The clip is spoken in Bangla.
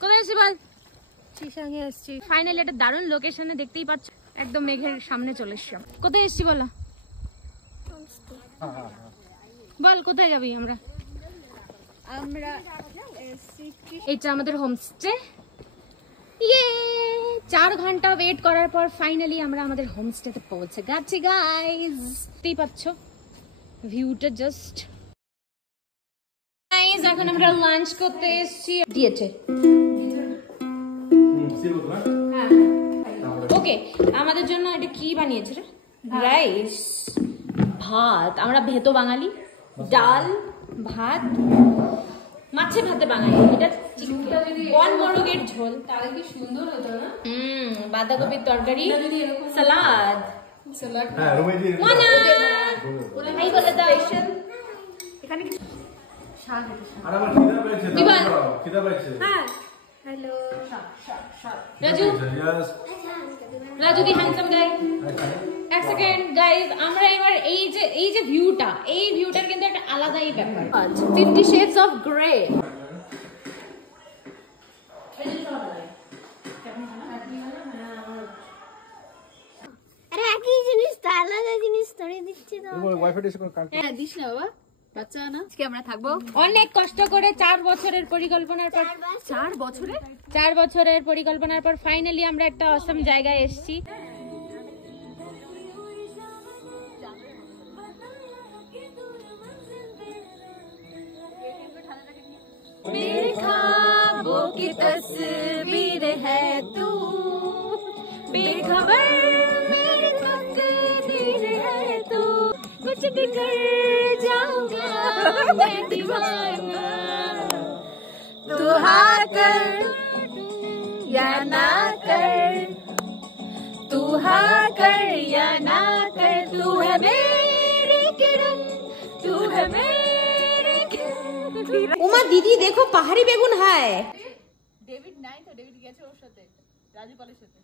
কোথায় এসেছি বল? চিসাঙে এসেছি। ফাইনালি একটা দারুণ লোকেশনে, দেখতেই পাচ্ছ একদম মেঘের সামনে চলে এসছি। কোথায় এসেছি বলো? বল কোথায় যাবি আমরা? এটা আমাদের হোমস্টে। ইয়ে 4 ঘন্টা ওয়েট করার পর ফাইনালি আমরা আমাদের হোমস্টেতে পৌঁছে গেছি গাইস। দেখতেই পাচ্ছ ভিউটা জাস্ট। গাইস এখন আমরা লাঞ্চ করতে এসেছি। দিয়েছে ওকে আমাদের জন্য। এটা কি বানিয়েছে রে? রাইস, ভাত। আমরা ভেতো বাঙালি, ডাল, ভাত, মাছে ভাতে বাঙালি। এটা বন মোরগের ঝোল। তাহলে কি সুন্দর হতো না? বাঁধাকপির তরকারি, সালাদ। হ্যাঁ রুমেজি মনা এই বলে দাও। এখানে কি শাক আছে? আর আমার খিদা পেয়েছে। হ্যাঁ হ্যালো রাজু। রাজু দি হ্যান্ডসাম গাই। এক সেকেন্ড গাইস, আমরা এবার এই যে ভিউটার কিন্তু একটা আলাদাই ব্যাপার। 50 shades of grey। আরে একই জিনিস তো আলাদা জিনিস তরে দিচ্ছি তো। ওয়াইফাই এসে কোন কানেক্ট হ্যাঁ দিস না বাবা, বাচ্চা না। আজকে আমরা থাকবো অনেক কষ্ট করে 4 বছরের পরিকল্পনার পর 4 বছরের পরিকল্পনার পর ফাইনালি আমরা একটা অসম জায়গায় এসেছি। मेरे ख्वाबों की तस्वीर है तू, बेखबर मेरी तकदीर है तू, कुछ भी कर जाऊंगा मैं दीवाना, तू हाँ कर या ना कर, तू हाँ कर या ना कर, तू है मेरी किरण, तू है मेरी किरण। उमा दीदी देखो पहाड़ी बेगुन है। ডেভিড নাই তো, ডেভিড গেছে ওর সাথে, রাজুপালের সাথে।